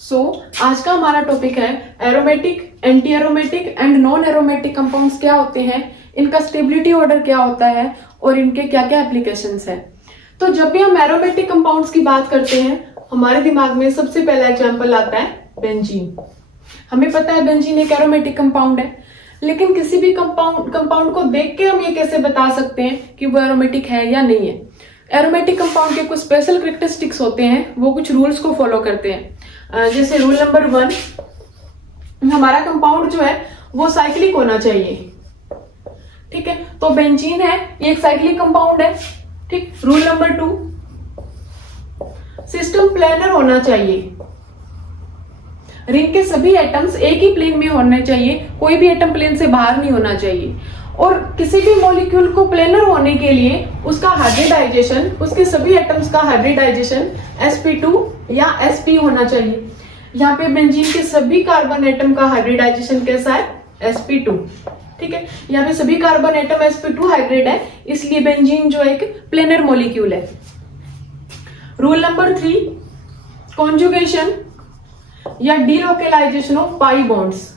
आज का हमारा टॉपिक है aromatic, anti aromatic and non aromatic compounds क्या होते हैं, इनका स्टेबिलिटी ऑर्डर क्या होता है और इनके क्या क्या एप्लीकेशंस है। तो जब भी हम एरोमेटिक कंपाउंड्स की बात करते हैं हमारे दिमाग में सबसे पहला एग्जांपल आता है बेंजीन। हमें पता है बेंजीन एक एरोमेटिक कंपाउंड है, लेकिन किसी भी कंपाउंड को देख के हम ये कैसे बता सकते हैं कि वो एरोमेटिक है या नहीं है। एरोमेटिक कंपाउंड के कुछ स्पेशल कैरेक्टरिस्टिक्स होते हैं, वो कुछ रूल्स को फॉलो करते हैं। जैसे रूल नंबर 1, हमारा कंपाउंड जो है वो साइक्लिक होना चाहिए। ठीक है, तो बेंजीन है ये एक साइक्लिक कंपाउंड है। ठीक। रूल नंबर 2, सिस्टम प्लेनर होना चाहिए। रिंग के सभी एटम्स एक ही प्लेन में होने चाहिए, कोई भी एटम प्लेन से बाहर नहीं होना चाहिए। और किसी भी मॉलिक्यूल को प्लेनर होने के लिए उसका हाइब्रिडाइजेशन, उसके सभी एटम्स का हाइब्रिडाइजेशन sp2 या sp होना चाहिए। यहाँ पे बेंजीन के सभी कार्बन एटम का हाइब्रिडाइजेशन कैसा है? sp2। ठीक है, यहाँ पे सभी कार्बन एटम sp2 हाइब्रिड है, इसलिए बेंजीन जो एक प्लेनर मॉलिक्यूल है। रूल नंबर 3, कॉन्जुगेशन या delocalisation of pi bonds.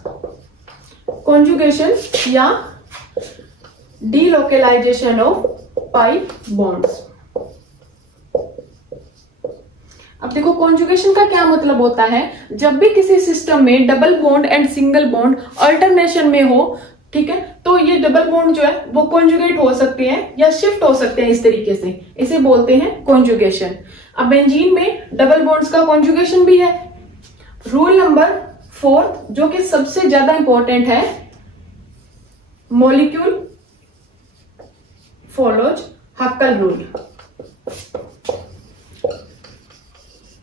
Conjugation या डीलोकेलाइजेशन ऑफ पाई बॉन्ड्स। अब देखो कॉन्जुगेशन का क्या मतलब होता है। जब भी किसी सिस्टम में double bond and single bond alternation में हो, ठीक है, तो ये डबल बॉन्ड जो है वो कॉन्जुगेट हो सकते हैं या शिफ्ट हो सकते हैं इस तरीके से, इसे बोलते हैं कॉन्जुगेशन। अब बेंजीन में डबल बॉन्ड्स का कॉन्जुगेशन भी है। रूल नंबर 4 जो कि सबसे ज्यादा इंपॉर्टेंट है, molecule follows हक्कल rule.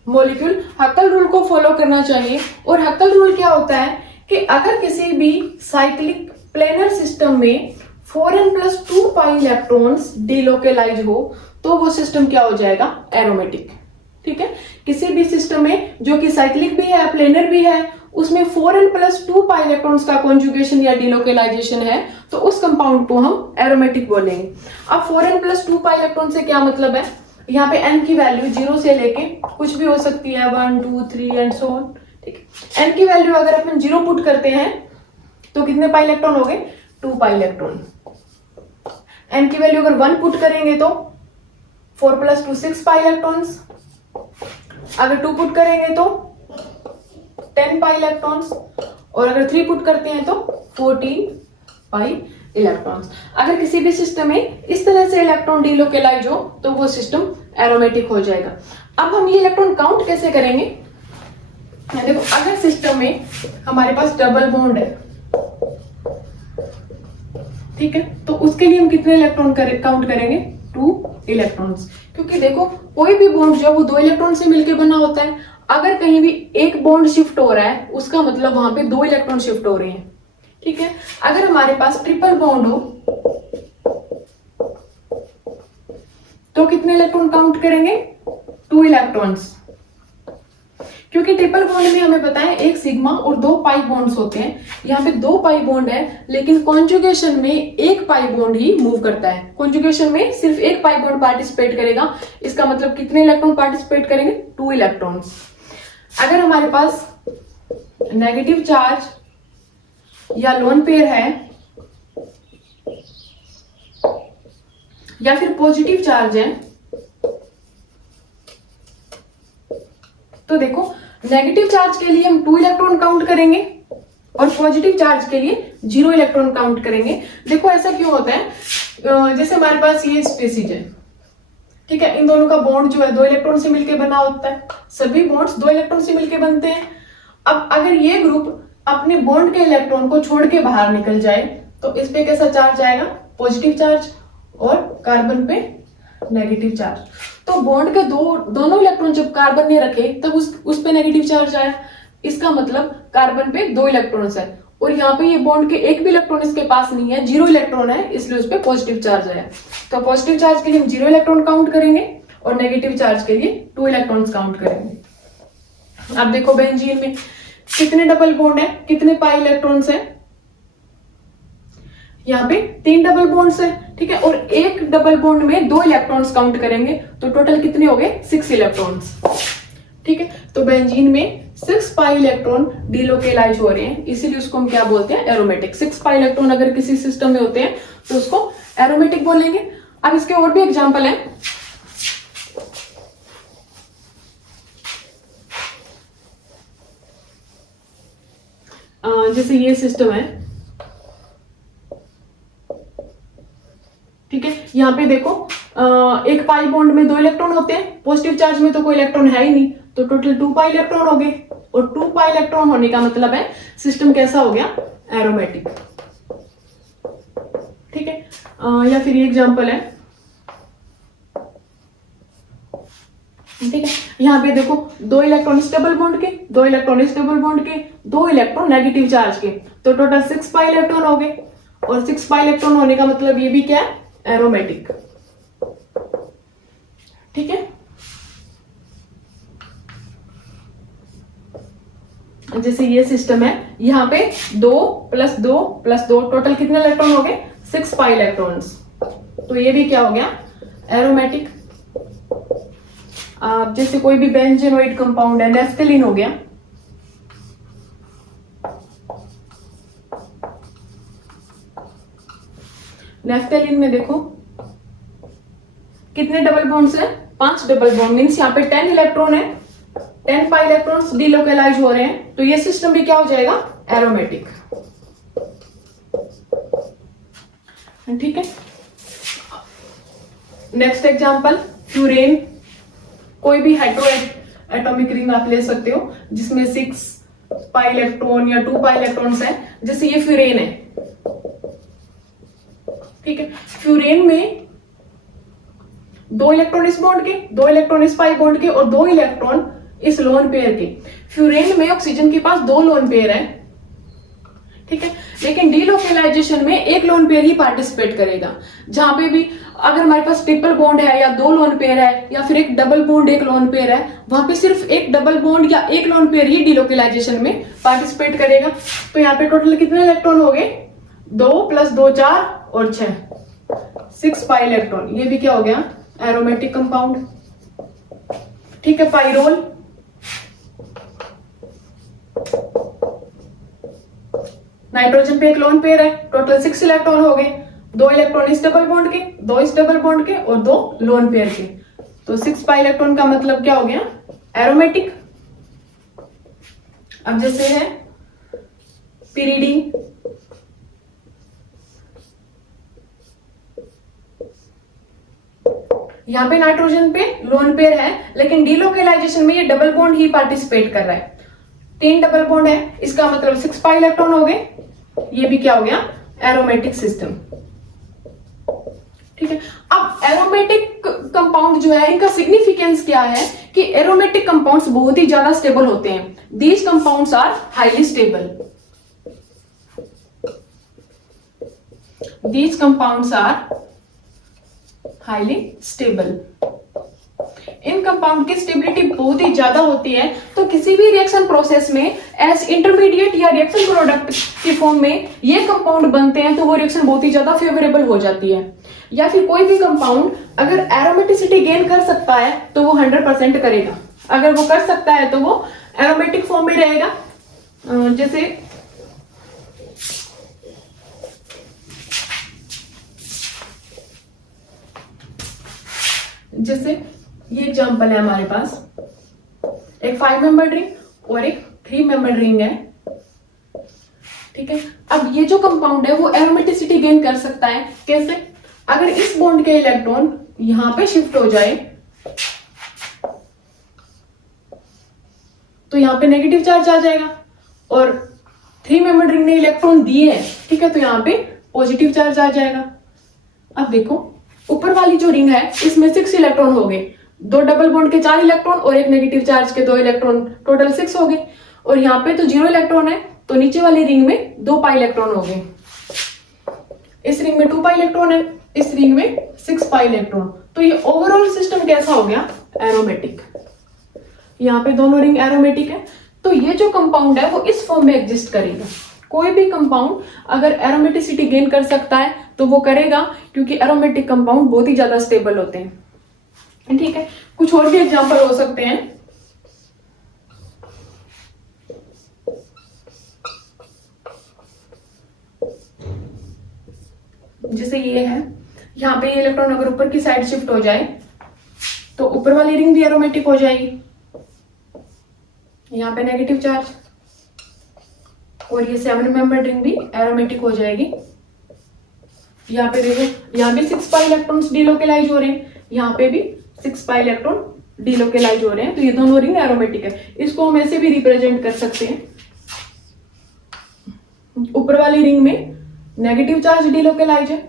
Molecule हक्कल rule को फॉलो करना चाहिए। और हक्कल रूल क्या होता है कि अगर किसी भी साइक्लिक प्लेनर सिस्टम में 4n+2 पाई इलेक्ट्रॉन्स डीलोकेलाइज हो तो वो सिस्टम क्या हो जाएगा? एरोमेटिक। ठीक है, किसी भी सिस्टम में जो कि साइक्लिक भी है, प्लेनर भी है, उसमें 4n+2 पाई इलेक्ट्रॉन्स का कॉन्जुगेशन या डीलोकेलाइजेशन है, तो उस कंपाउंड को हम एरोमेटिक बोलेंगे। अब 4n+2 पाई इलेक्ट्रॉन से क्या मतलब है? यहाँ पे n की वैल्यू 0 से लेके कुछ भी हो सकती है, 1 2 3 एंड सो ऑन। ठीक है, n की वैल्यू अगर अपन 0 पुट करते हैं तो कितने पाई इलेक्ट्रॉन हो गए? 2 पाई इलेक्ट्रॉन। n की वैल्यू अगर 1 पुट करेंगे तो 4+2 6 पाई इलेक्ट्रॉन्स। अगर 2 पुट करेंगे तो 10 पाई इलेक्ट्रॉन्स, और अगर 3 पुट करते हैं तो 14 पाई इलेक्ट्रॉन्स। अगर किसी भी सिस्टम में इस तरह से इलेक्ट्रॉन डीलोकेलाइज हो तो वो सिस्टम एरोमेटिक हो जाएगा। अब हम ये इलेक्ट्रॉन काउंट कैसे करेंगे? देखो, अगर सिस्टम में हमारे पास डबल बॉन्ड है, ठीक है, तो उसके लिए हम कितने इलेक्ट्रॉन काउंट करेंगे? 2 इलेक्ट्रॉन्स। क्योंकि देखो कोई भी बॉन्ड जो है वो 2 इलेक्ट्रॉन से मिलकर बना होता है। अगर कहीं भी एक बॉन्ड शिफ्ट हो रहा है उसका मतलब वहां पे 2 इलेक्ट्रॉन शिफ्ट हो रहे हैं। ठीक है, अगर हमारे पास ट्रिपल बॉन्ड हो तो कितने इलेक्ट्रॉन काउंट करेंगे? 2 इलेक्ट्रॉन्स। क्योंकि ट्रिपल बॉन्ड में हमें पता है एक सिग्मा और 2 पाई बॉन्ड्स होते हैं। यहाँ पे 2 पाई बॉन्ड है, लेकिन कॉन्जुगेशन में 1 पाई बॉन्ड ही मूव करता है। कॉन्जुगेशन में सिर्फ 1 पाई बॉन्ड पार्टिसिपेट करेगा। इसका मतलब कितने इलेक्ट्रॉन पार्टिसिपेट करेंगे? 2 इलेक्ट्रॉन्स। अगर हमारे पास नेगेटिव चार्ज या लोन पेयर है या फिर पॉजिटिव चार्ज है, तो देखो नेगेटिव चार्ज के लिए हम 2 इलेक्ट्रॉन काउंट करेंगे और पॉजिटिव चार्ज के लिए 0 इलेक्ट्रॉन काउंट करेंगे। देखो ऐसा क्यों होता है? जैसे हमारे पास ये स्पीसीज है, ठीक है, इन दोनों का बॉन्ड जो है 2 इलेक्ट्रॉन से मिलकर बना होता है। सभी बॉन्ड्स 2 इलेक्ट्रॉन से मिलकर बनते हैं। अब अगर ये ग्रुप अपने बॉन्ड के इलेक्ट्रॉन को छोड़ के बाहर निकल जाए तो इस पे कैसा चार्ज आएगा? पॉजिटिव चार्ज, और कार्बन पे नेगेटिव चार्ज। तो बॉन्ड के दोनों इलेक्ट्रॉन जब कार्बन ने रखे तब उस पे नेगेटिव चार्ज आया। इसका मतलब कार्बन पे 2 इलेक्ट्रॉन्स है, और यहाँ पे ये बॉन्ड के एक भी इलेक्ट्रॉन इसके पास नहीं है, 0 इलेक्ट्रॉन है, इसलिए उस पे पॉजिटिव चार्ज आया। तो पॉजिटिव चार्ज के लिए हम 0 इलेक्ट्रॉन काउंट करेंगे और नेगेटिव चार्ज के लिए 2 इलेक्ट्रॉन्स काउंट करेंगे। अब देखो बेंजीन में कितने डबल बॉन्ड है, कितने पाई इलेक्ट्रॉन्स है? यहाँ पे 3 डबल बॉन्ड्स है। ठीक है, और एक डबल बॉन्ड में 2 इलेक्ट्रॉन्स काउंट करेंगे तो टोटल कितने हो गए? 6 इलेक्ट्रॉन्स। ठीक है, तो बेंजीन में 6 पाई इलेक्ट्रॉन डिलोकेलाइज हो रहे हैं, इसीलिए उसको हम क्या बोलते हैं, एरोमेटिक। 6 पाई इलेक्ट्रॉन अगर किसी सिस्टम में होते हैं तो उसको एरोमेटिक बोलेंगे। अब इसके और भी एग्जांपल है, जैसे ये सिस्टम है, ठीक है, यहाँ पे देखो एक पाई बॉन्ड में 2 इलेक्ट्रॉन होते हैं, पॉजिटिव चार्ज में तो कोई इलेक्ट्रॉन है ही नहीं, तो टोटल 2 पाई इलेक्ट्रॉन हो गए। और 2 पाई इलेक्ट्रॉन होने का मतलब है सिस्टम कैसा हो गया, एरोमेटिक। ठीक है, या फिर ये एग्जांपल है, ठीक है, यहाँ पे देखो 2 इलेक्ट्रॉन इस डबल बॉन्ड के, 2 इलेक्ट्रॉन इस डबल बॉन्ड के, 2 इलेक्ट्रॉन नेगेटिव चार्ज के, तो टोटल 6 पाई इलेक्ट्रॉन हो गए। और 6 पाई इलेक्ट्रॉन होने का मतलब ये भी क्या है, एरोमेटिक। ठीक है, जैसे ये सिस्टम है, यहाँ पे 2 + 2 + 2 टोटल कितने इलेक्ट्रॉन हो गए, 6 पाई इलेक्ट्रॉन्स, तो ये भी क्या हो गया, एरोमेटिक। जैसे कोई भी बेंजेनोइड कंपाउंड है, नेफ्थलीन हो गया, नेफ्थलीन में देखो कितने डबल बॉन्ड्स हैं, 5 डबल बॉन्ड, मीन्स यहाँ पे 10 इलेक्ट्रॉन है, 10 पाई इलेक्ट्रॉन्स डिलोकेलाइज हो रहे हैं, तो ये सिस्टम भी क्या हो जाएगा, एरोमेटिक। ठीक है, नेक्स्ट एग्जांपल, फ्यूरेन। कोई भी हेटेरो एटॉमिक रिंग आप ले सकते हो जिसमें 6 पाई इलेक्ट्रॉन या 2 पाई इलेक्ट्रॉन्स है, जैसे ये फ्यूरेन है। ठीक है, फ्यूरेन में 2 इलेक्ट्रॉन इस बॉन्ड के, 2 इलेक्ट्रॉन इस पाई बॉन्ड के और 2 इलेक्ट्रॉन इस लोन पेयर के। फ्यूरेन में ऑक्सीजन के पास 2 लोन पेयर है, ठीक है, लेकिन डिलोकेलाइजेशन में एक लोन पेयर ही पार्टिसिपेट करेगा। जहां पे भी अगर हमारे पास ट्रिपल बॉन्ड है या 2 लोन पेयर है या फिर एक डबल बॉन्ड एक लोन पेयर है, वहां पे सिर्फ एक डबल बॉन्ड या एक लोन पेयर ही डिलोकेलाइजेशन में पार्टिसिपेट करेगा। तो यहाँ पे टोटल कितने इलेक्ट्रॉन हो गए, 2 + 2 4 और 6 पाई इलेक्ट्रॉन, ये भी क्या हो गया, एरोमेटिक कंपाउंड। ठीक है, पाइरोल, नाइट्रोजन पे एक लोन पेयर है, टोटल 6 इलेक्ट्रॉन हो गए, 2 इलेक्ट्रॉन इस डबल बॉन्ड के, 2 इस डबल बॉन्ड के और 2 लोन पेयर के, तो 6 पाई इलेक्ट्रॉन का मतलब क्या हो गया, एरोमेटिक। अब जैसे है पिरिडीन, यहाँ पे नाइट्रोजन पे लोन पेयर है, लेकिन डिलोकेलाइजेशन में ये डबल बॉन्ड ही पार्टिसिपेट कर रहा है, 3 डबल बॉन्ड है, इसका मतलब 6 पाई इलेक्ट्रॉन हो गए, ये भी क्या हो गया, एरोमेटिक सिस्टम। ठीक है, अब एरोमेटिक कंपाउंड जो है, इनका सिग्निफिकेंस क्या है कि एरोमेटिक कंपाउंड्स बहुत ही ज्यादा स्टेबल होते हैं। These compounds are highly stable, these compounds are highly stable. इन कंपाउंड की स्टेबिलिटी बहुत ही ज्यादा होती है, तो किसी भी रिएक्शन प्रोसेस में एज इंटरमीडिएट या रिएक्शन प्रोडक्ट के फॉर्म में ये कंपाउंड बनते हैं, तो वो रिएक्शन बहुत ही ज्यादा फेवरेबल हो जाती है। या फिर कोई भी कंपाउंड अगर एरोमेटिसिटी गेन कर सकता है तो वो 100% करेगा, अगर वो कर सकता है तो वो एरोमेटिक फॉर्म में रहेगा। जैसे ये एग्जांपल है हमारे पास, एक 5 मेंबर रिंग और एक 3 मेंबर रिंग है। ठीक है, अब ये जो कंपाउंड है वो एरोमेटिसिटी गेन कर सकता है, कैसे, अगर इस बॉन्ड के इलेक्ट्रॉन यहां पे शिफ्ट हो जाए तो यहां पे नेगेटिव चार्ज आ जाएगा, और 3 मेंबर रिंग ने इलेक्ट्रॉन दिए हैं, ठीक है, तो यहां पे पॉजिटिव चार्ज आ जाएगा। अब देखो ऊपर वाली जो रिंग है इसमें 6 इलेक्ट्रॉन हो गए, 2 डबल बॉन्ड के 4 इलेक्ट्रॉन और एक नेगेटिव चार्ज के 2 इलेक्ट्रॉन, टोटल 6 हो गए। और यहाँ पे तो 0 इलेक्ट्रॉन है, तो नीचे वाली रिंग में 2 पाई इलेक्ट्रॉन हो गए। इस रिंग में 2 पाई इलेक्ट्रॉन है, इस रिंग में 6 पाई इलेक्ट्रॉन, तो ये ओवरऑल सिस्टम कैसा हो गया, एरोमेटिक। यहाँ पे दोनों रिंग एरोमेटिक है, तो ये जो कंपाउंड है वो इस फॉर्म में एग्जिस्ट करेगा। कोई भी कंपाउंड अगर एरोमेटिसिटी गेन कर सकता है तो वो करेगा, क्योंकि एरोमेटिक कंपाउंड बहुत ही ज्यादा स्टेबल होते हैं। ठीक है, कुछ और भी एग्जांपल हो सकते हैं, जैसे ये है, यहाँ पे ये इलेक्ट्रॉन अगर ऊपर की साइड शिफ्ट हो जाए तो ऊपर वाली रिंग भी एरोमेटिक हो जाएगी, यहाँ पे नेगेटिव चार्ज, और ये 7 मेंबर रिंग भी एरोमेटिक हो जाएगी। यहाँ पे देखो, यहाँ भी 6 पाई इलेक्ट्रॉन्स डीलोकेलाइज हो रहे हैं, यहाँ पे भी 6 पाई इलेक्ट्रॉन डीलोकेलाइज हो रहे हैं, तो ये दोनों रिंग एरोमेटिक है। इसको हम ऐसे भी रिप्रेजेंट कर सकते हैं, ऊपर वाली रिंग में नेगेटिव चार्ज डीलोकेलाइज है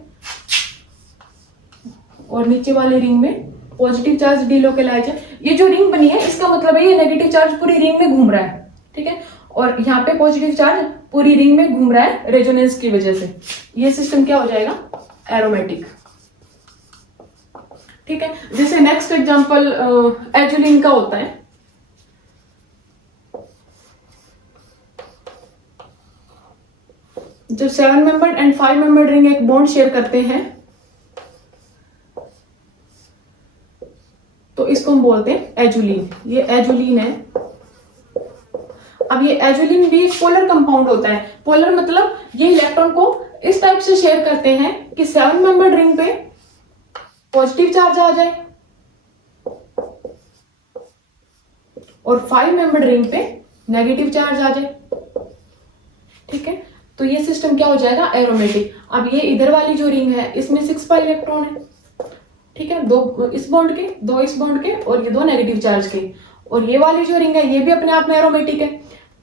और नीचे वाली रिंग में पॉजिटिव चार्ज डीलोकेलाइज है। ये जो रिंग बनी है इसका मतलब है ये नेगेटिव चार्ज पूरी रिंग में घूम रहा है, ठीक है, और यहाँ पे पॉजिटिव चार्ज पूरी रिंग में घूम रहा है रेजोनेंस की वजह से। ये सिस्टम क्या हो जाएगा, एरोमेटिक, ठीक है। जैसे नेक्स्ट एग्जांपल एजुलिन का होता है। जब 7 मेंबर्ड एंड 5 मेंबर्ड रिंग एक बॉन्ड शेयर करते हैं तो इसको हम बोलते हैं एजुलिन। ये एजुलिन है। अब ये एजुलिन भी एक पोलर कंपाउंड होता है। पोलर मतलब ये इलेक्ट्रॉन को इस टाइप से शेयर करते हैं कि 7 मेंबर्ड रिंग पे पॉजिटिव चार्ज आ जाए और 5 मेंबर्ड रिंग पे नेगेटिव चार्ज आ जाए, ठीक है। तो ये सिस्टम क्या हो जाएगा, एरोमेटिक। अब ये इधर वाली जो रिंग है इसमें 6 पाई इलेक्ट्रॉन है, ठीक है, 2 इस बॉन्ड के, 2 इस बॉन्ड के और ये 2 नेगेटिव चार्ज के। और ये वाली जो रिंग है ये भी अपने आप में एरोमेटिक है,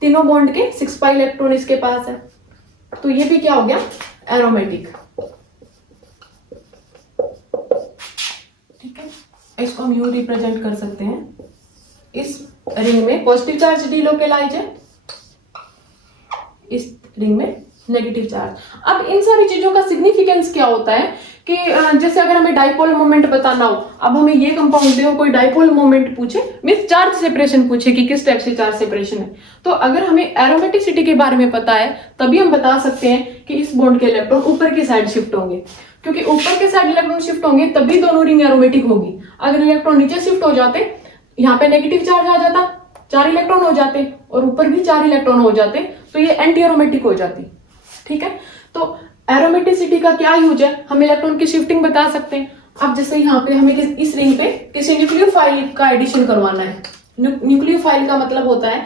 तीनों बॉन्ड के 6 पाई इलेक्ट्रॉन इसके पास है, तो ये भी क्या हो गया, एरोमेटिक, ठीक है। इसको हम यूं रिप्रेजेंट कर सकते हैं, इस रिंग में पॉजिटिव चार्ज डीलोकेलाइज है, इस रिंग में नेगेटिव चार्ज। अब इन सारी चीजों का सिग्निफिकेंस क्या होता है कि जैसे अगर हमें डाइपोल मोमेंट बताना हो, अब हमें ये कंपाउंड दे कोई डाइपोल मोमेंट पूछे, मींस चार्ज सेपरेशन पूछे कि किस टाइप से चार्ज सेपरेशन है, तो अगर हमें एरोमेटिसिटी के बारे में पता है तभी हम बता सकते हैं कि इस बॉन्ड के इलेक्ट्रॉन ऊपर की साइड शिफ्ट होंगे, क्योंकि ऊपर के साइड इलेक्ट्रॉन शिफ्ट होंगे तभी दोनों रिंग एरोमेटिक होगी। अगर इलेक्ट्रॉन नीचे शिफ्ट हो जाते, यहाँ पे नेगेटिव चार्ज आ जाता, 4 इलेक्ट्रॉन हो जाते और ऊपर भी 4 इलेक्ट्रॉन हो जाते, तो ये एंटी एरोमेटिक हो जाती, ठीक है। तो एरोमेटिसिटी का क्या यूज है, हम इलेक्ट्रॉन की शिफ्टिंग बता सकते हैं। अब जैसे यहाँ पे हमें इस रिंग पे किसी न्यूक्लियोफाइल का एडिशन करवाना है। न्यूक्लियोफाइल का मतलब होता है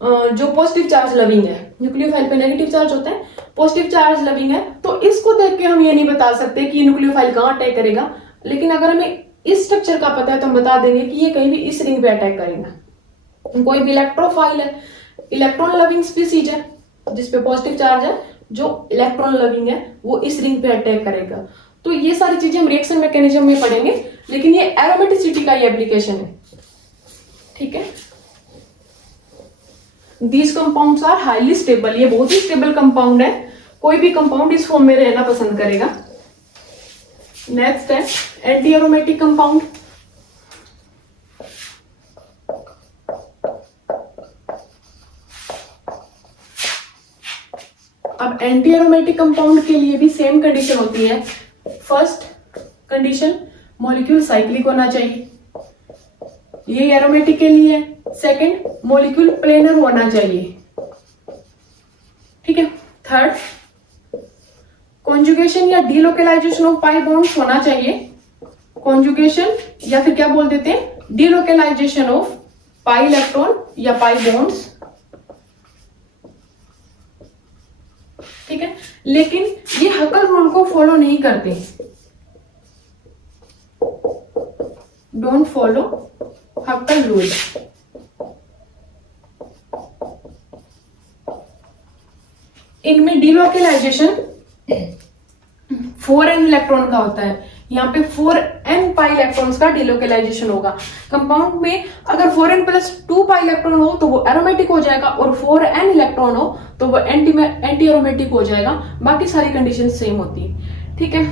जो पॉजिटिव चार्ज लविंग है, न्यूक्लियोफाइल पे नेगेटिव चार्ज होता है, पॉजिटिव चार्ज लविंग है, तो इसको देख के हम ये नहीं बता सकते कि न्यूक्लियोफाइल कहाँ अटैक करेगा, लेकिन अगर हमें इस स्ट्रक्चर का पता है तो हम बता देंगे कि ये कहीं भी इस रिंग पे अटैक करेगा। कोई भी इलेक्ट्रोफाइल है, इलेक्ट्रॉन लविंग स्पीसीज है जिसपे पॉजिटिव चार्ज है, जो इलेक्ट्रॉन लविंग है वो इस रिंग पे अटैक करेगा। तो ये सारी चीजें हम रिएक्शन मैकेनिज्म में पढ़ेंगे, लेकिन ये एरोमेटिसिटी का ही एप्लीकेशन है, ठीक है। These compounds are highly stable, ये बहुत ही स्टेबल कंपाउंड है, कोई भी कंपाउंड इस फॉर्म में रहना पसंद करेगा। नेक्स्ट है एंटी एरोमेटिक कंपाउंड। अब एंटी एरोमेटिक कंपाउंड के लिए भी सेम कंडीशन होती है। फर्स्ट कंडीशन, मॉलिक्यूल साइक्लिक होना चाहिए, ये एरोमेटिक के लिए है। सेकंड, मॉलिक्यूल प्लेनर होना चाहिए, ठीक है। थर्ड, कॉन्जुगेशन या डीलोकेलाइजेशन ऑफ पाई बॉन्ड्स होना चाहिए। कॉन्जुगेशन या फिर क्या बोल देते हैं, डीलोकेलाइजेशन ऑफ पाई इलेक्ट्रॉन या पाई बॉन्ड्स, ठीक है। लेकिन ये हकल रूल को फॉलो नहीं करते, डोंट फॉलो हकल रूल। इनमें डीलोकेलाइजेशन 4n इलेक्ट्रॉन का होता है, यहाँ पे 4n पाई इलेक्ट्रॉन्स का डीलोकेलाइजेशन होगा। कंपाउंड में अगर 4n प्लस 2 पाई इलेक्ट्रॉन हो तो वो एरोमेटिक हो जाएगा, और 4n इलेक्ट्रॉन हो तो वो एंटी एरोमेटिक हो जाएगा। बाकी सारी कंडीशन सेम होती है, ठीक है।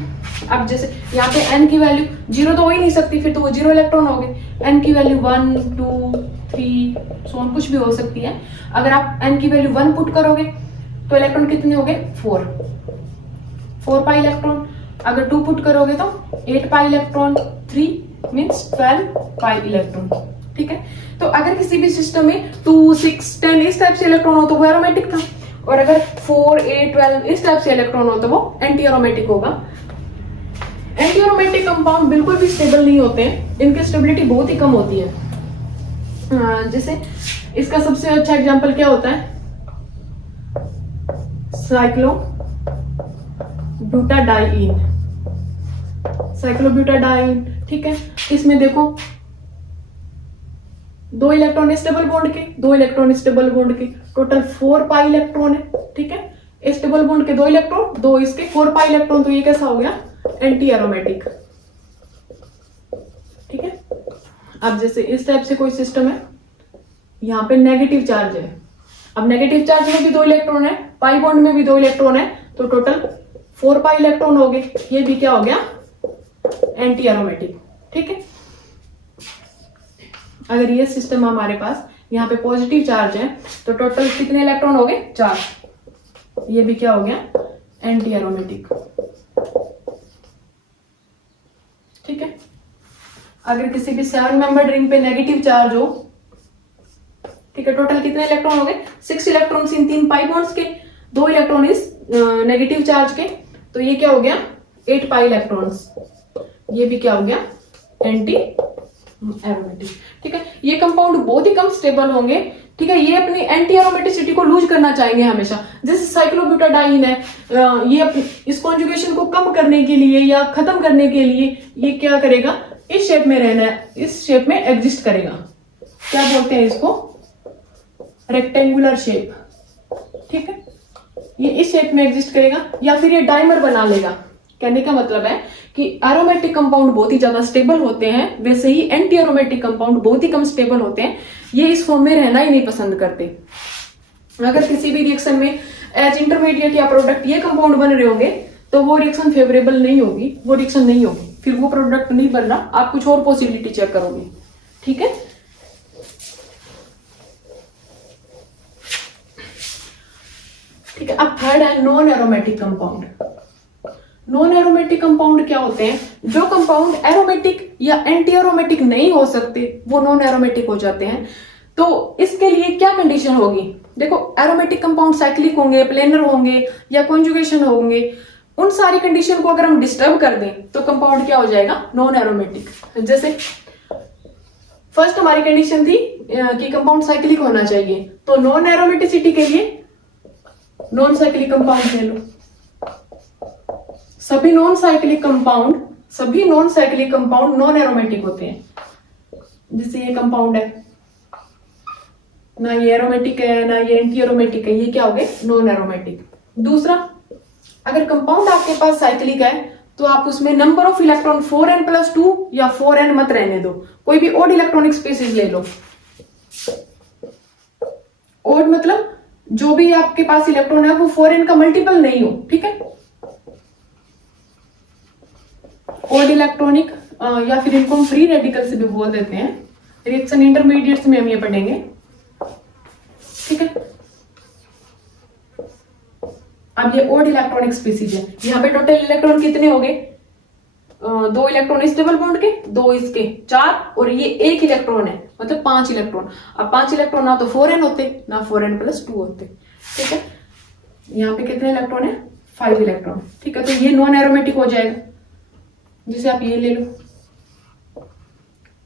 अब जैसे यहाँ पे n की वैल्यू 0 तो हो ही नहीं सकती, फिर तो वो 0 इलेक्ट्रॉन हो गए। n की वैल्यू 1, 2, 3 सो कुछ भी हो सकती है। अगर आप n की वैल्यू 1 पुट करोगे तो इलेक्ट्रॉन कितने हो गए, 4 पाई इलेक्ट्रॉन। अगर 2 पुट करोगे तो 8 pi electron, 3 means 12 pi electron, ठीक है। तो अगर किसी भी सिस्टम में 2, 6, 10 इस टाइप से इलेक्ट्रॉन हो तो वो एरोमेटिक था, और अगर 4, 8, 12 इस टाइप से इलेक्ट्रॉन हो तो वो एंटी एरोमेटिक होगा। एंटी एरोमेटिक कंपाउंड बिल्कुल भी स्टेबल नहीं होते हैं, इनकी स्टेबिलिटी बहुत ही कम होती है। जैसे इसका सबसे अच्छा एग्जांपल क्या होता है, साइक्लोब्यूटाडाइइन। साइक्लोब्यूटाडाइइन, ठीक है, इसमें देखो 2 इलेक्ट्रॉन स्टेबल बॉन्ड के, 2 इलेक्ट्रॉन स्टेबल बॉन्ड के, टोटल 4 पाई इलेक्ट्रॉन है, ठीक है। स्टेबल बॉन्ड के 2 इलेक्ट्रॉन, 2 इसके 4 पाई इलेक्ट्रॉन, तो ये कैसा हो गया, एंटी एरोमेटिक, ठीक है। अब जैसे इस टाइप से कोई सिस्टम है, यहाँ पे नेगेटिव चार्ज है, अब नेगेटिव चार्ज में भी 2 इलेक्ट्रॉन है, पाई बॉन्ड में भी 2 इलेक्ट्रॉन है, तो टोटल 4 पाई इलेक्ट्रॉन हो गए, ये भी क्या हो गया, एंटी एरोमेटिक, ठीक है। अगर ये सिस्टम हमारे पास यहाँ पे पॉजिटिव चार्ज है, तो टोटल कितने इलेक्ट्रॉन हो गए, 4, ये भी क्या हो गया, एंटी एरोमेटिक, ठीक है। अगर किसी भी 7 मेंबर रिंग पे नेगेटिव चार्ज हो, ठीक है, टोटल कितने इलेक्ट्रॉन हो गए, 6 इलेक्ट्रॉन्स इन 3 पाई बॉन्ड्स के, 2 इलेक्ट्रॉन इस नेगेटिव चार्ज के, तो ये क्या हो गया, 8 पाई इलेक्ट्रॉन्स, ये भी क्या हो गया, एंटी एरोमेटिक, ठीक है। ये कंपाउंड बहुत ही कम स्टेबल होंगे, ठीक है, ये अपनी एंटी एरोमेटिसिटी को लूज करना चाहेंगे हमेशा। जैसे साइक्लोब्यूटाडाइन है, ये इस कॉन्जुगेशन को कम करने के लिए या खत्म करने के लिए ये क्या करेगा, इस शेप में रहना है, इस शेप में एग्जिस्ट करेगा, क्या बोलते हैं इसको, रेक्टेंगुलर शेप, ठीक है। ये इस शेप में एग्जिस्ट करेगा या फिर ये डायमर बना लेगा। कहने का मतलब है कि एरोमेटिक कंपाउंड बहुत ही ज्यादा स्टेबल होते हैं, वैसे ही एंटी एरोमेटिक कंपाउंड बहुत ही कम स्टेबल होते हैं, ये इस फॉर्म में रहना ही नहीं पसंद करते। अगर किसी भी रिएक्शन में एज इंटरमीडिएट या प्रोडक्ट ये कंपाउंड बन रहे होंगे, तो वो रिएक्शन फेवरेबल नहीं होगी, वो रिएक्शन नहीं होगी, फिर वो प्रोडक्ट नहीं बन रहा, आप कुछ और पॉसिबिलिटी चेक करोगे, ठीक है। ठीक है, अब थर्ड है non aromatic compound. Non aromatic compound क्या होते हैं, जो कंपाउंड एरोमेटिक या एंटी एरोमेटिक नहीं हो सकते, वो नॉन एरोमेटिक हो जाते हैं। तो इसके लिए क्या कंडीशन होगी, देखो एरोमेटिक कंपाउंड साइक्लिक होंगे, प्लेनर होंगे या कॉन्जुगेशन होंगे, उन सारी कंडीशन को अगर हम डिस्टर्ब कर दें तो कंपाउंड क्या हो जाएगा, नॉन एरोमेटिक। जैसे फर्स्ट हमारी कंडीशन थी कि कंपाउंड साइक्लिक होना चाहिए, तो नॉन एरोमेटिसिटी के लिए नॉन साइक्लिक कंपाउंड ले लो। सभी non cyclic compound non aromatic होते हैं। जैसे ये कंपाउंड है, ना ये एरोमेटिक है ना ये एंटी एरोमेटिक है, ये क्या हो गए, नॉन एरोमेटिक। दूसरा, अगर कंपाउंड आपके पास साइक्लिक है तो आप उसमें नंबर ऑफ इलेक्ट्रॉन 4n+2 या 4n मत रहने दो, कोई भी ओड इलेक्ट्रॉनिक स्पीसीज ले लो। ओड मतलब जो भी आपके पास इलेक्ट्रॉन है वो 4n का मल्टीपल नहीं हो, ठीक है। ओड इलेक्ट्रॉनिक या फिर इनको हम फ्री रेडिकल से भी बोल देते हैं, रिएक्शन इंटरमीडिएट्स में हम ये पढ़ेंगे, ठीक है। अब ये ओड इलेक्ट्रॉनिक स्पीसीज है, यहाँ पे टोटल इलेक्ट्रॉन कितने हो गए, 2 इलेक्ट्रॉन स्टेबल बॉन्ड के, 2 इसके 4, और ये 1 इलेक्ट्रॉन है, मतलब 5 इलेक्ट्रॉन। अब 5 इलेक्ट्रॉन ना तो 4n होते ना 4n+2 होते, ठीक है। यहाँ पे कितने इलेक्ट्रॉन है, 5 इलेक्ट्रॉन, ठीक है। तो ये नॉन एरोमेटिक हो जाएगा। जैसे आप ये ले लो,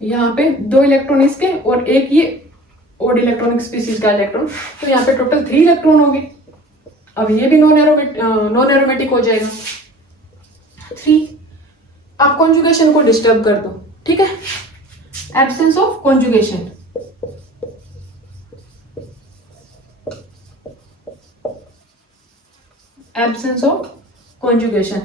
यहाँ पे 2 इलेक्ट्रॉन इसके और 1 ये ओड इलेक्ट्रॉनिक स्पीसीज का इलेक्ट्रॉन, तो यहाँ पे टोटल 3 इलेक्ट्रॉन होंगे। अब ये भी नॉन एरोमेटिक हो जाएगा। 3, आप कॉन्जुगेशन को डिस्टर्ब कर दो, ठीक है, absence of conjugation. Absence of conjugation,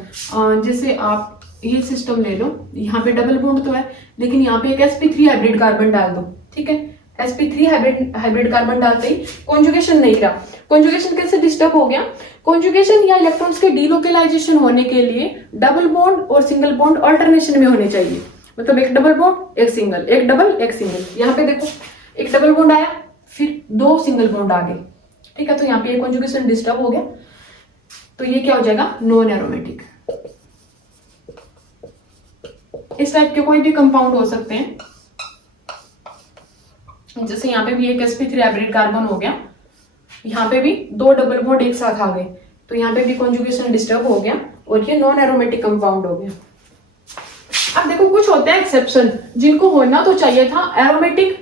जैसे आप ये सिस्टम ले लो, यहाँ पे डबल बॉन्ड तो है, लेकिन यहाँ पे एक sp3 हाइब्रिड कार्बन डाल दो, ठीक है। sp3 हाइब्रिड कार्बन डालते ही कॉन्जुगेशन नहीं रहा। कॉन्जुगेशन कैसे डिस्टर्ब हो गया, कॉन्जुगेशन या इलेक्ट्रॉन्स के डीलोकेलाइजेशन होने के लिए डबल बॉन्ड और सिंगल बॉन्ड अल्टरनेशन में होने चाहिए, मतलब एक डबल बॉन्ड एक सिंगल, एक डबल एक सिंगल। यहाँ पे देखो एक डबल बॉन्ड आया, फिर 2 सिंगल बॉन्ड आ गए, ठीक है। तो यहाँ पे कॉन्जुगेशन डिस्टर्ब हो गया, तो ये क्या हो जाएगा, नॉन एरोमेटिक। इस टाइप के कोई भी कंपाउंड हो सकते हैं, जैसे यहाँ पे भी एक sp3 हाइब्रिड कार्बन हो गया, यहाँ पे भी 2 डबल बॉन्ड एक साथ आ गए, तो यहाँ पे भी कॉन्जुगेशन डिस्टर्ब हो गया और ये नॉन एरोमेटिक कंपाउंड हो गया, अब देखो कुछ होते हैं एक्सेप्शन जिनको होना तो चाहिए था एरोमेटिक,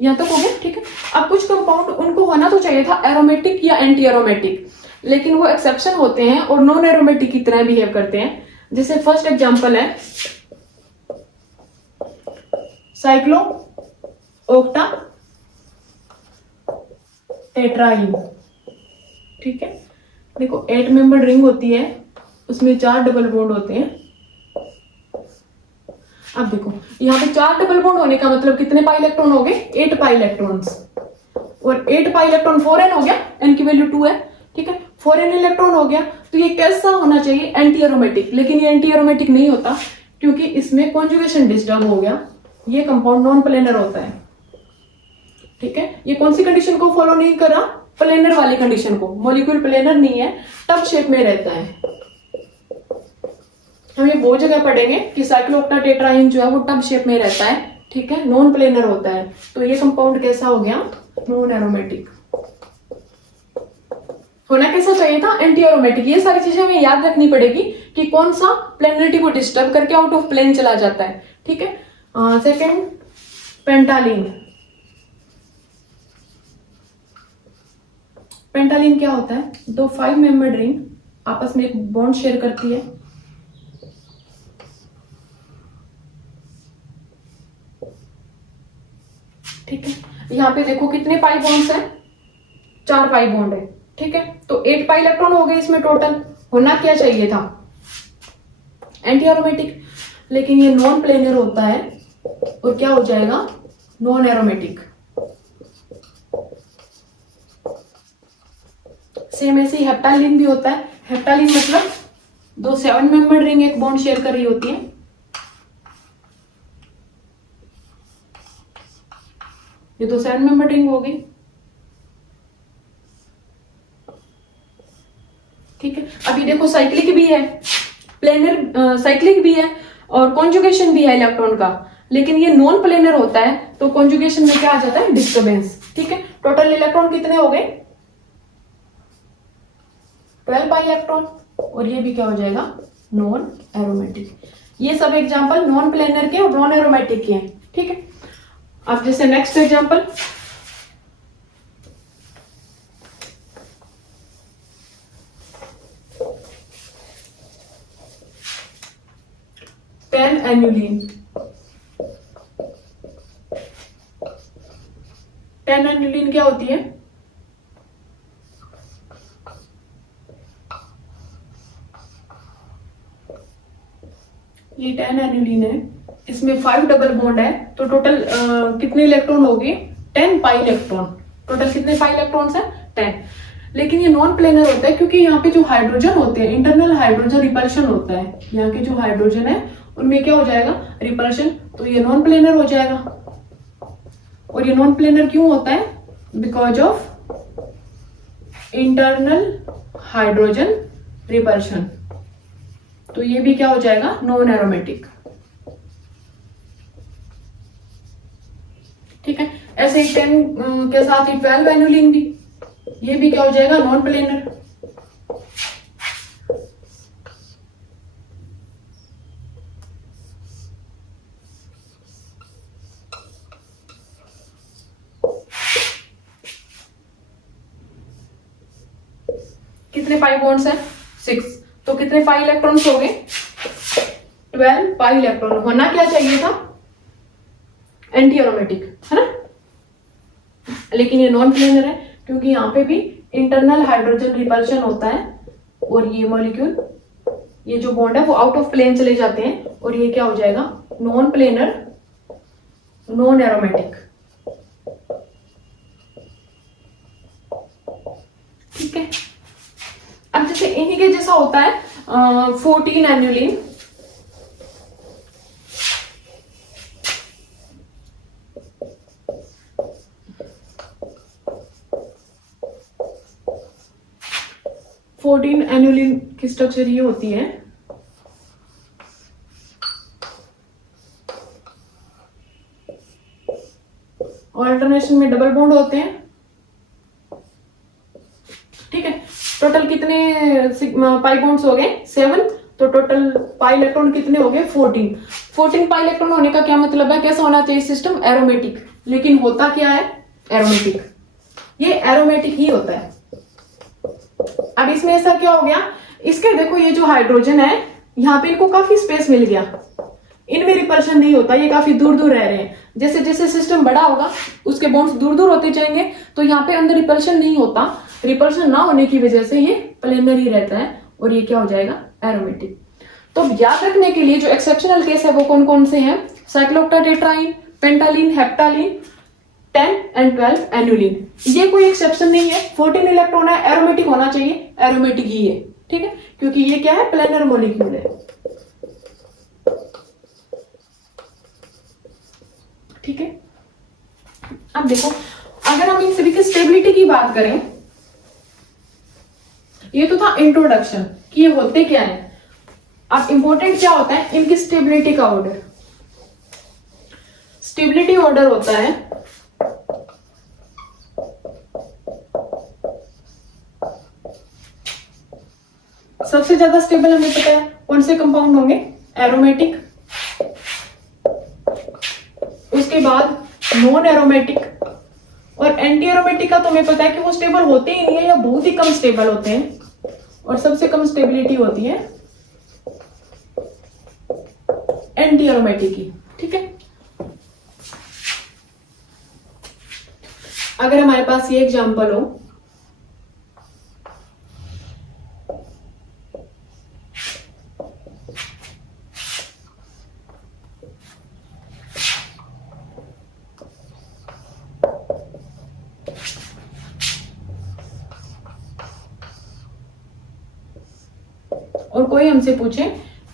यहाँ तक हो गया, ठीक है। अब कुछ कंपाउंड उनको होना तो चाहिए था एरोमेटिक या एंटी एरोमेटिक, लेकिन वो एक्सेप्शन होते हैं और नॉन एरोमेटिक की तरह बिहेव करते हैं। जैसे फर्स्ट एग्जांपल है साइक्लो ओक्टा टेट्राईन, ठीक है। देखो 8 मेंबर्ड रिंग होती है, उसमें 4 डबल बॉन्ड होते हैं। अब देखो यहाँ पे 4 डबल बॉन्ड होने का मतलब कितने पाई इलेक्ट्रॉन हो गए, 8 पाई इलेक्ट्रॉन्स, और 8 पाई इलेक्ट्रॉन 4n हो गया, n की वैल्यू 2 है, ठीक है। 4n इलेक्ट्रॉन हो गया, तो ये कैसा होना चाहिए, एंटी एरोमेटिक, लेकिन ये एंटी एरोमेटिक नहीं होता क्योंकि इसमें कॉन्जुगेशन डिस्टर्ब हो गया, ये कंपाउंड नॉन प्लेनर होता है, ठीक है। ये कौन सी कंडीशन को फॉलो नहीं करा, प्लेनर वाली कंडीशन को, मॉलिक्यूल प्लेनर नहीं है, टब शेप में रहता है। हम ये बहुत जगह पढ़ेंगे कि साइक्लोऑक्टाटेट्राईन जो है वो टब शेप में रहता है, ठीक है, नॉन प्लेनर होता है। तो ये कंपाउंड कैसा हो गया, नॉन एरोमेटिक। होना कैसा चाहिए था, एंटी एरोमेटिक। ये सारी चीजें हमें याद रखनी पड़ेगी कि कौन सा प्लेनरिटी को डिस्टर्ब करके आउट ऑफ प्लेन चला जाता है, ठीक है। सेकेंड पेंटालिन। पेंटालिन क्या होता है, दो 5 मेंबर्ड रिंग आपस में एक बॉन्ड शेयर करती है, ठीक है। यहाँ पे देखो कितने पाई बॉन्ड्स हैं, 4 पाई बॉन्ड है, ठीक है। तो 8 पाई इलेक्ट्रॉन हो गए इसमें टोटल। होना क्या चाहिए था, एंटी एरोमेटिक, लेकिन ये नॉन प्लेनर होता है और क्या हो जाएगा, नॉन एरोमेटिक। सेम ऐसे ही हेप्टालिन भी होता है। हेप्टालिन मतलब दो 7 मेंबर्ड रिंग एक बॉन्ड शेयर कर रही होती है, ये तो 7 मेंबर रिंग हो गई, ठीक है। अभी देखो साइक्लिक भी है, प्लेनर साइक्लिक भी है और कॉन्जुगेशन भी है इलेक्ट्रॉन का, लेकिन ये नॉन प्लेनर होता है, तो कॉन्जुगेशन में क्या आ जाता है, डिस्टर्बेंस, ठीक है। टोटल इलेक्ट्रॉन कितने हो गए, 12 पाई इलेक्ट्रॉन, और ये भी क्या हो जाएगा, नॉन एरोमेटिक। ये सब एग्जांपल नॉन प्लेनर के और नॉन एरोमेटिक के हैं, ठीक है। अब जैसे next example, ten annulene. 10 annulene क्या होती है, ये 10 एन्युलिन है, इसमें 5 डबल बॉन्ड है, तो टोटल कितने इलेक्ट्रॉन हो गए, 10 पाई इलेक्ट्रॉन। टोटल कितने पाई इलेक्ट्रॉन्स है, 10। लेकिन ये नॉन प्लेनर होता है क्योंकि यहाँ पे जो हाइड्रोजन होते हैं, इंटरनल हाइड्रोजन रिपल्शन होता है, यहाँ के जो हाइड्रोजन है उनमें क्या हो जाएगा, रिपल्शन, तो ये नॉन प्लेनर हो जाएगा। और ये नॉन प्लेनर क्यों होता है, because of internal hydrogen repulsion, तो ये भी क्या हो जाएगा, नॉन एरोमेटिक, ठीक है। ऐसे ही 10 के साथ ही 12 एनुलिन भी, ये भी क्या हो जाएगा, नॉन प्लेनर। कितने पाई बॉन्ड्स हैं, 6, तो कितने पाई इलेक्ट्रॉन्स हो गए, 12 पाई इलेक्ट्रॉन। होना क्या चाहिए था, एंटी एरोमेटिक, है ना, लेकिन ये नॉन प्लेनर है क्योंकि यहाँ पे भी इंटरनल हाइड्रोजन रिपल्शन होता है, और ये मॉलिक्यूल, ये जो बॉन्ड है वो आउट ऑफ प्लेन चले जाते हैं, और ये क्या हो जाएगा, नॉन प्लेनर, नॉन एरोमेटिक, ठीक है। अब जैसे इन्हीं के जैसा होता है 14 एन्युलिन। एनुलिन की स्ट्रक्चर ये होती है, ऑल्टरनेशन में डबल बॉन्ड होते हैं, ठीक है। टोटल कितने पाई बॉन्ड्स हो गए, 7, तो टोटल पाई इलेक्ट्रॉन कितने हो गए, 14। 14 पाई इलेक्ट्रॉन होने का क्या मतलब है, कैसा होना चाहिए सिस्टम, एरोमेटिक। लेकिन होता क्या है, एरोमेटिक, ये एरोमेटिक ही होता है। अब इसमें ऐसा क्या हो गया, इसके देखो ये जो हाइड्रोजन है यहाँ पे इनको काफी स्पेस मिल गया, इनमें रिपल्शन नहीं होता, ये काफी दूर दूर रह रहे हैं। जैसे जैसे सिस्टम बड़ा होगा उसके बॉन्ड्स दूर दूर होते जाएंगे, तो यहाँ पे अंदर रिपल्शन नहीं होता। रिपल्शन ना होने की वजह से ये प्लेनर ही रहता है और ये क्या हो जाएगा, एरोमेटिक। तो याद रखने के लिए जो एक्सेप्शनल केस है वो कौन कौन से हैं, साइक्लोक्टाटेट्राइन, पेंटालीन, हेप्टालीन, 10 and 12 एनुलिन। ये कोई एक्सेप्शन नहीं है, 14 इलेक्ट्रॉन है, एरोमेटिक होना चाहिए, एरोमेटिक ही है, ठीक है, क्योंकि ये क्या है, प्लेनर मॉलिक्यूल है, ठीक है। अब देखो अगर हम इन सभी की स्टेबिलिटी की बात करें, ये तो था इंट्रोडक्शन कि ये होते क्या है। अब इंपॉर्टेंट क्या होता है, इनकी स्टेबिलिटी का ऑर्डर। स्टेबिलिटी ऑर्डर होता है सबसे ज्यादा स्टेबल हमें पता है कौन से कंपाउंड होंगे, एरोमेटिक, उसके बाद नॉन एरोमेटिक, और एंटी एरोमेटिक का तो हमें पता है कि वो स्टेबल होते ही नहीं है या बहुत ही कम स्टेबल होते हैं, और सबसे कम स्टेबिलिटी होती है एंटी एरोमेटिक की, ठीक है। अगर हमारे पास ये एग्जांपल हो, और कोई हमसे पूछे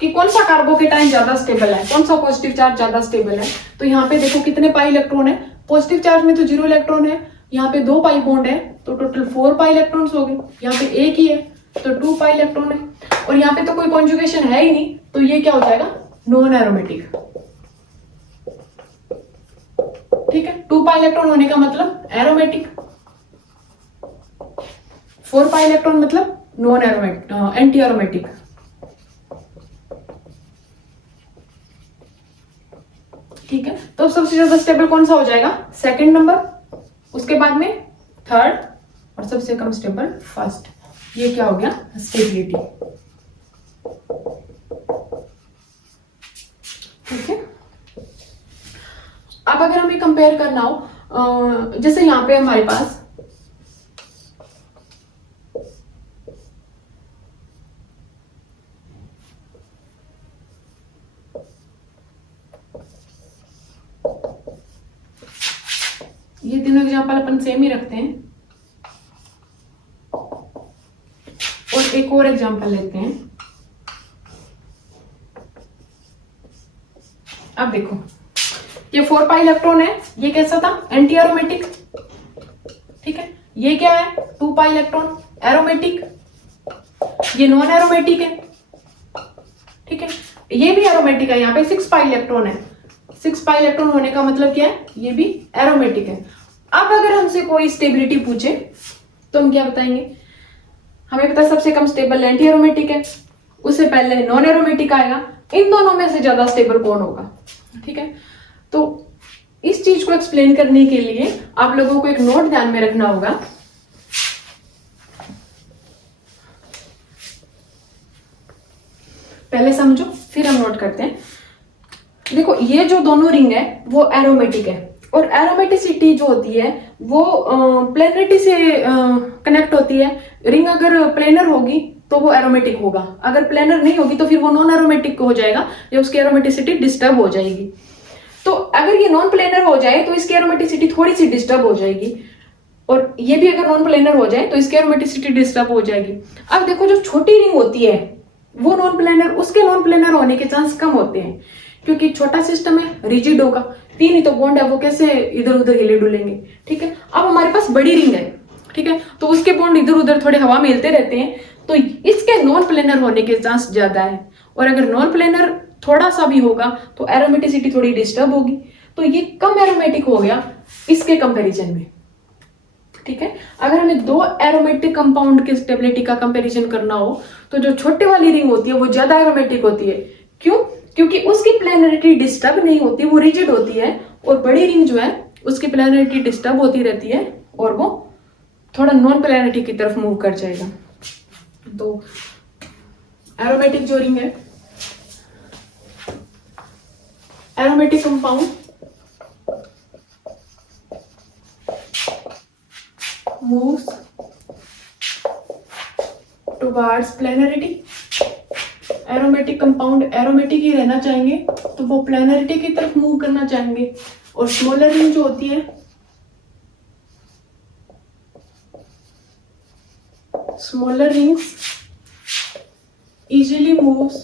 कि कौन सा कार्बोकेटाइन ज्यादा स्टेबल है, कौन सा पॉजिटिव चार्ज ज्यादा स्टेबल है, तो यहाँ पे देखो कितने पाई इलेक्ट्रॉन है, पॉजिटिव चार्ज में तो 0 इलेक्ट्रॉन है, यहाँ पे 2 पाई बॉन्ड है, तो टोटल 4 पाई इलेक्ट्रॉन्स हो गए, यहाँ पे एक ही है तो 2 पाई इलेक्ट्रॉन है, और यहाँ पे तो कोई कॉन्जुगेशन है ही नहीं, तो ये क्या हो जाएगा, नॉन एरोमेटिक, ठीक है। 2 पाई इलेक्ट्रॉन होने का मतलब एरोमेटिक, 4 पाई इलेक्ट्रॉन मतलब नॉन एरोमेटिक, एंटी एरोमेटिक, ठीक है। तो सबसे ज्यादा स्टेबल कौन सा हो जाएगा, सेकंड नंबर, उसके बाद में थर्ड, और सबसे कम स्टेबल फर्स्ट। ये क्या हो गया, स्टेबिलिटी, ठीक है। अब अगर हमें कंपेयर करना हो, जैसे यहां पे हमारे पास ये तीनों एग्जांपल अपन सेम ही रखते हैं, और एक और एग्जांपल लेते हैं। अब देखो ये 4 पाई इलेक्ट्रॉन है, ये कैसा था, एंटी एरोमेटिक, ठीक है। ये क्या है, 2 पाई इलेक्ट्रॉन, एरोमेटिक, ये नॉन एरोमेटिक है, ठीक है। ये भी एरोमेटिक है, यहाँ पे 6 पाई इलेक्ट्रॉन है, 6 पाई इलेक्ट्रॉन होने का मतलब क्या है, ये भी एरोमेटिक है। अब अगर हमसे कोई स्टेबिलिटी पूछे तो हम क्या बताएंगे, हमें पता है सबसे कम स्टेबल एंटी एरोमेटिक है, उससे पहले नॉन एरोमेटिक आएगा, इन दोनों में से ज्यादा स्टेबल कौन होगा, ठीक है। तो इस चीज को एक्सप्लेन करने के लिए आप लोगों को एक नोट ध्यान में रखना होगा। पहले समझो फिर हम नोट करते हैं। देखो ये जो दोनों रिंग है वो एरोमेटिक है, और एरोमेटिसिटी जो होती है वो प्लेनरिटी से कनेक्ट होती है। रिंग अगर प्लेनर होगी तो वो एरोमेटिक होगा, अगर प्लेनर नहीं होगी तो फिर वो नॉन एरोमेटिक हो जाएगा या उसकी एरोमेटिसिटी डिस्टर्ब हो जाएगी। तो अगर ये नॉन प्लेनर हो जाए तो इसकी एरोमेटिसिटी थोड़ी सी डिस्टर्ब हो जाएगी, और ये भी अगर नॉन प्लेनर हो जाए तो इसकी एरोमेटिसिटी डिस्टर्ब हो जाएगी। अब देखो जो छोटी रिंग होती है वो नॉन प्लेनर, उसके नॉन प्लेनर होने के चांस कम होते हैं, क्योंकि छोटा सिस्टम है, रिजिड होगा, 3 ही तो बॉन्ड है, वो कैसे इधर उधर हिले डुलेंगे, ठीक है। अब हमारे पास बड़ी रिंग है, ठीक है, तो उसके बॉन्ड इधर उधर थोड़े हवा में हिलते रहते हैं, तो इसके नॉन प्लेनर होने के चांस ज्यादा है। और अगर नॉन प्लेनर थोड़ा सा भी होगा तो एरोमेटिसिटी थोड़ी डिस्टर्ब होगी, तो ये कम एरोमेटिक हो गया इसके कंपैरिजन में, ठीक है। अगर हमें 2 एरोमेटिक कंपाउंड की स्टेबिलिटी का कंपैरिजन करना हो तो जो छोटे वाली रिंग होती है वो ज्यादा एरोमेटिक होती है। क्यों? क्योंकि उसकी प्लेनरिटी डिस्टर्ब नहीं होती, वो रिजिड होती है, और बड़ी रिंग जो है उसकी प्लेनरिटी डिस्टर्ब होती रहती है और वो थोड़ा नॉन प्लेनरिटी की तरफ मूव कर जाएगा। तो एरोमेटिक जो रिंग है, aromatic compound moves towards planarity. Aromatic compound aromatic ही रहना चाहेंगे तो वो प्लेनरिटी की तरफ मूव करना चाहेंगे, और स्मॉलर रिंग जो होती है, smaller rings easily moves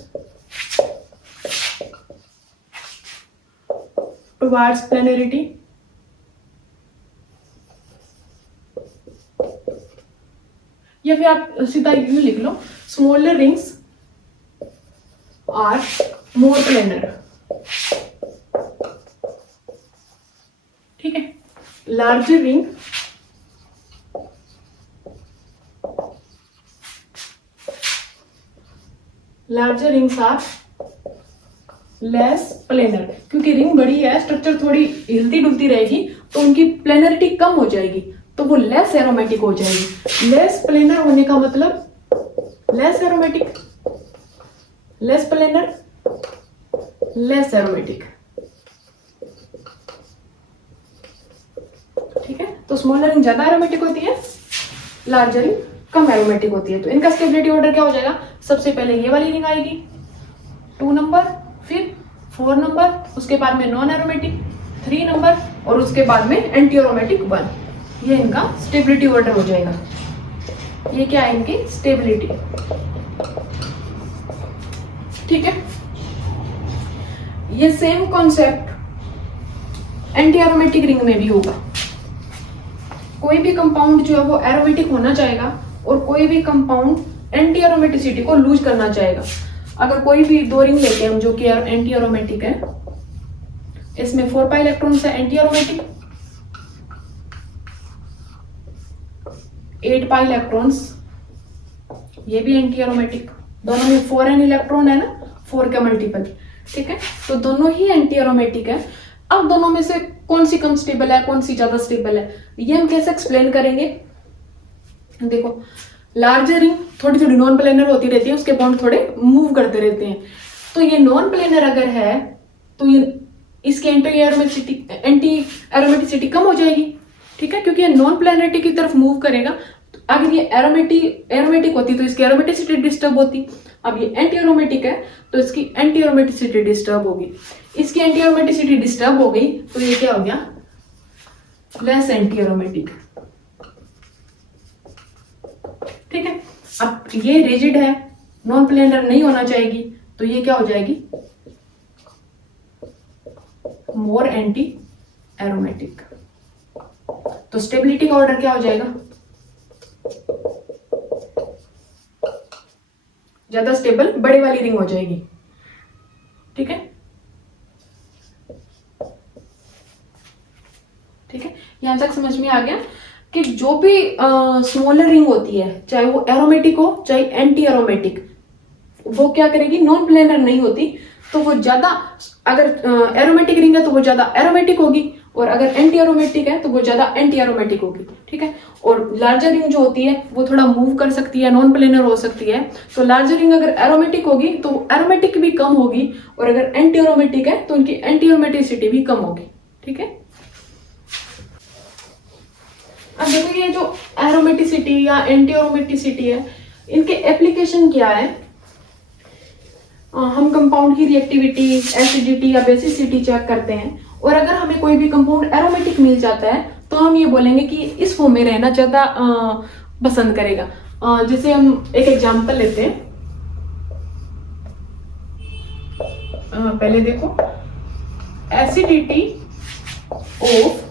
towards planarity। या फिर आप सीधा यूं लिख लो, smaller rings are more planar. ठीक है, larger ring larger rings are less planar. क्योंकि रिंग बड़ी है, स्ट्रक्चर थोड़ी हिलती डुलती रहेगी तो उनकी प्लेनरिटी कम हो जाएगी, तो वो लेस एरोमेटिक हो जाएगी। लेस प्लेनर होने का मतलब less aromatic, less planar, less aromatic. ठीक है, तो स्मॉलर रिंग ज्यादा एरोमेटिक होती है, लार्जर रिंग कम एरोमेटिक होती है। तो इनका स्टेबिलिटी ऑर्डर क्या हो जाएगा? सबसे पहले ये वाली रिंग आएगी 2 नंबर, फिर 4 नंबर, उसके बाद में नॉन एरोमेटिक 3 नंबर, और उसके बाद में एंटी एरोमेटिक 1। ये इनका स्टेबिलिटी ऑर्डर हो जाएगा। ये क्या है? इनकी स्टेबिलिटी। ठीक है, ये same concept anti aromatic ring में भी होगा। कोई भी कंपाउंड जो है वो एरोमेटिक होना चाहेगा और कोई भी कंपाउंड एंटी एरोमेटिसिटी को लूज करना चाहेगा। अगर कोई भी 2 रिंग लेते हैं हम जो कि एंटी एरोमेटिक है, इसमें 4 पाई इलेक्ट्रॉन्स है एंटी एरोमेटिक, 8 पाई इलेक्ट्रॉन्स ये भी एंटी एरोमेटिक, दोनों में 4n इलेक्ट्रॉन है ना, 4 का मल्टीपल। ठीक है, तो दोनों ही एंटी एरोमेटिक है। अब दोनों में से कौन सी कम स्टेबल है, कौन सी ज्यादा स्टेबल है, ये हम कैसे एक्सप्लेन करेंगे? देखो, लार्जर रिंग थोड़ी थोड़ी नॉन प्लेनर होती रहती है, उसके बॉन्ड थोड़े मूव करते रहते हैं। तो ये नॉन प्लेनर अगर है तो ये इसकी एंटी एरोमेटिसिटी कम हो जाएगी। ठीक है, क्योंकि ये नॉन प्लेनरिटी की तरफ मूव करेगा। तो अगर ये एरोमेटिक होती तो इसकी एरोमेटिसिटी डिस्टर्ब होती। अब ये एंटी एरोमेटिक है तो इसकी एंटी एरोमेटिसिटी डिस्टर्ब होगी। इसकी एंटी एरोमेटिसिटी डिस्टर्ब हो गई तो ये क्या हो गया? Less anti aromatic. ठीक है, अब ये रिजिड है, नॉन प्लेनर नहीं होना चाहिए, तो ये क्या हो जाएगी? मोर एंटी एरोमेटिक। तो स्टेबिलिटी का ऑर्डर क्या हो जाएगा? ज्यादा स्टेबल बड़ी वाली रिंग हो जाएगी। ठीक है, ठीक है, यहां तक समझ में आ गया कि जो भी स्मॉलर रिंग होती है, चाहे वो एरोमेटिक हो चाहे एंटी एरोमेटिक, वो क्या करेगी? नॉन प्लेनर नहीं होती तो वो ज्यादा, अगर एरोमेटिक रिंग है तो वो ज्यादा एरोमेटिक होगी, और अगर एंटी एरोमेटिक है तो वो ज्यादा एंटी एरोमेटिक होगी। ठीक है, और लार्जर रिंग जो होती है वो थोड़ा मूव कर सकती है, नॉन प्लेनर हो सकती है। तो लार्जर रिंग अगर एरोमेटिक होगी तो एरोमेटिक भी कम होगी, और अगर एंटी एरोमेटिक है तो उनकी एंटी एरोमेटिसिटी भी कम होगी। ठीक है, अब देखो ये जो एरोमेटिसिटी या एंटी एरोमेटिसिटी है, इनके एप्लीकेशन क्या है? हम कंपाउंड की रिएक्टिविटी, एसिडिटी या बेसिसिटी चेक करते हैं, और अगर हमें कोई भी कंपाउंड एरोमेटिक मिल जाता है तो हम ये बोलेंगे कि इस फॉर्म में रहना ज्यादा पसंद करेगा। जैसे हम एक एग्जांपल लेते हैं। पहले देखो, acidity of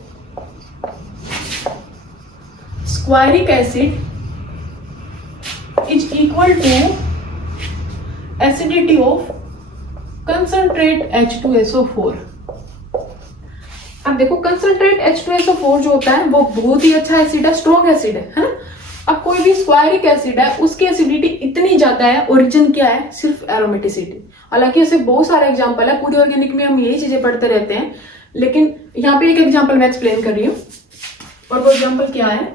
sulphuric acid is equal to acidity of concentrate H2SO4। अब देखो, कंसंट्रेट H2SO4 जो होता है वो बहुत ही अच्छा एसिड है, स्ट्रॉन्ग एसिड है ना। अब कोई भी स्क्वायरिक एसिड है उसकी एसिडिटी इतनी ज्यादा है, ओरिजिन क्या है, सिर्फ एरोमेटिसिटी। हालांकि ऐसे बहुत सारे एग्जांपल है, पूरी ऑर्गेनिक में हम यही चीजें पढ़ते रहते हैं, लेकिन यहाँ पे एक एग्जांपल मैं एक्सप्लेन कर रही हूँ। और वो एग्जांपल क्या है,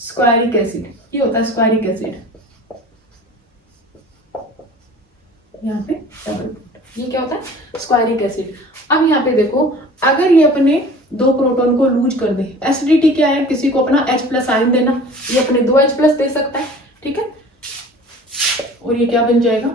स्क्वायरिक एसिड। ये होता है स्क्वायरिक एसिड, यहाँ पे डबल बॉन्ड, ये क्या होता है, स्क्वायरिक एसिड। अब यहाँ पे देखो, अगर ये अपने 2 प्रोटॉन को लूज कर दे, एसिडिटी क्या है, किसी को अपना H+ आयन देना, ये अपने 2 H+ दे सकता है, ठीक है। और ये क्या बन जाएगा,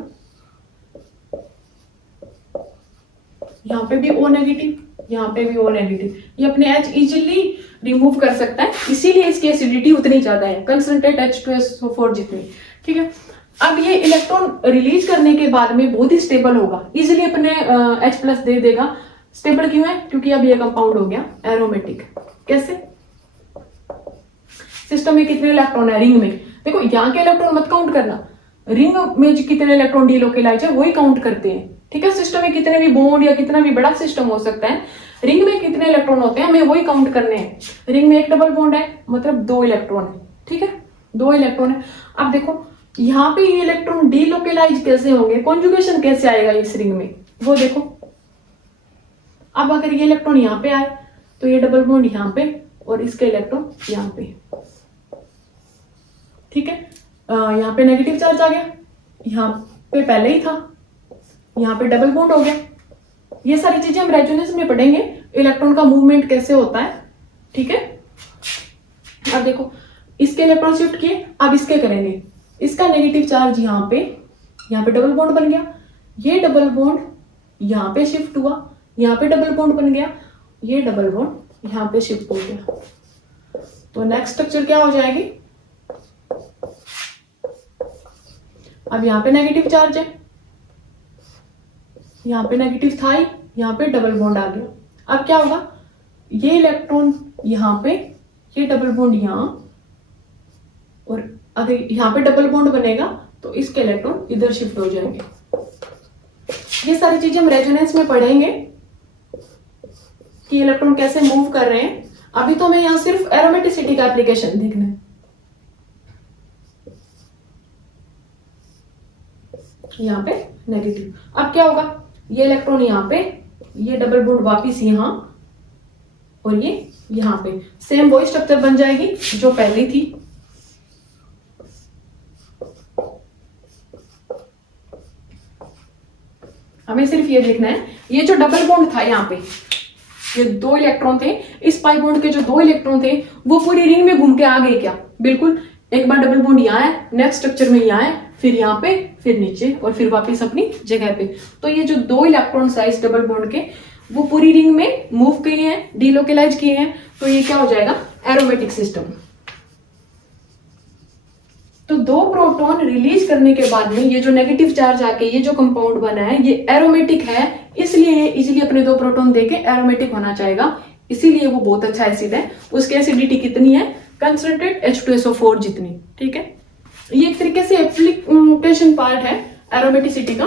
यहाँ पे भी O नेगेटिव, यहाँ पे भी O नेगेटिव, ये अपने H इजीली रिमूव कर सकता है, इसीलिए इसकी एसिडिटी उतनी ज्यादा है, कंसंट्रेट H2SO4 जितनी, ठीक है। अब ये इलेक्ट्रॉन रिलीज करने के बाद में बहुत ही स्टेबल होगा, इजीली अपने H+ दे देगा। स्टेबल क्यों है, क्योंकि अब ये कंपाउंड हो गया एरोमेटिक। कैसे, सिस्टम में कितने इलेक्ट्रॉन है, रिंग में देखो, यहाँ के इलेक्ट्रॉन मत काउंट करना, रिंग में कितने इलेक्ट्रॉन डीलोकेलाइज है वही काउंट करते हैं, ठीक है। सिस्टम में कितने भी बॉन्ड या कितना भी बड़ा सिस्टम हो सकता है, रिंग में कितने इलेक्ट्रॉन होते हैं हमें वही काउंट करने हैं। रिंग में एक डबल बॉन्ड है, मतलब 2 इलेक्ट्रॉन है, ठीक है, 2 इलेक्ट्रॉन है। अब देखो यहाँ पे ये इलेक्ट्रॉन डीलोकेलाइज कैसे होंगे, कॉन्जुगेशन कैसे आएगा इस रिंग में, वो देखो। अब अगर ये इलेक्ट्रॉन यहाँ पे आए तो ये डबल बॉन्ड यहाँ पे और इसके इलेक्ट्रॉन यहाँ पे, ठीक है। यहाँ पे नेगेटिव चार्ज आ गया, यहाँ पे पहले ही था, यहाँ पे डबल बॉन्ड हो गया। ये सारी चीजें हम रेजोनेंस में पढ़ेंगे, इलेक्ट्रॉन का मूवमेंट कैसे होता है, ठीक है। अब देखो इसके इलेक्ट्रॉन शिफ्ट किए, अब इसके करेंगे, इसका नेगेटिव चार्ज यहाँ पे डबल बॉन्ड बन गया, ये डबल बॉन्ड यहाँ पे शिफ्ट हुआ, यहाँ पे डबल बॉन्ड बन गया, ये डबल बॉन्ड यहाँ पे शिफ्ट हो गया। तो नेक्स्ट स्ट्रक्चर क्या हो जाएगी, अब यहाँ पे नेगेटिव चार्ज है, यहाँ पे नेगेटिव था ही, यहाँ पे डबल बॉन्ड आ गया। अब क्या होगा, ये इलेक्ट्रॉन यहाँ पे, ये डबल बॉन्ड यहाँ, और अगर यहाँ पे डबल बॉन्ड बनेगा तो इसके इलेक्ट्रॉन इधर शिफ्ट हो जाएंगे। ये सारी चीजें हम रेजोनेंस में पढ़ेंगे कि इलेक्ट्रॉन कैसे मूव कर रहे हैं। अभी तो हमें यहाँ सिर्फ एरोमेटिसिटी का एप्लीकेशन देखना है। यहाँ पे नेगेटिव, अब क्या होगा, ये इलेक्ट्रॉन यहाँ पे, ये डबल बॉन्ड वापिस यहाँ, और ये यहाँ पे, सेम वही स्ट्रक्चर बन जाएगी जो पहली थी। हमें सिर्फ ये देखना है, ये जो डबल बॉन्ड था यहाँ पे, ये 2 इलेक्ट्रॉन थे, इस पाई बॉन्ड के जो 2 इलेक्ट्रॉन थे वो पूरी रिंग में घूम के आ गए क्या, बिल्कुल। एक बार डबल बॉन्ड यहाँ है, नेक्स्ट स्ट्रक्चर में यहाँ है, फिर यहाँ पे, फिर नीचे, और फिर वापस अपनी जगह पे। तो ये जो 2 इलेक्ट्रॉन साइज डबल बॉन्ड के वो पूरी रिंग में मूव किए हैं, डीलोकेलाइज किए हैं, तो ये क्या हो जाएगा, एरोमेटिक सिस्टम। तो 2 प्रोटॉन रिलीज करने के बाद में ये जो नेगेटिव चार्ज आके ये जो कंपाउंड बना है ये एरोमेटिक है, इसलिए इजीली अपने 2 प्रोटॉन देके एरोमेटिक होना चाहेगा, इसीलिए वो बहुत अच्छा एसिड है। उसकी एसिडिटी कितनी है, कंसंट्रेट H2SO4 जितनी, ठीक है। ये एक तरीके से एप्लीकेशन पार्ट है एरोमेटिसिटी का।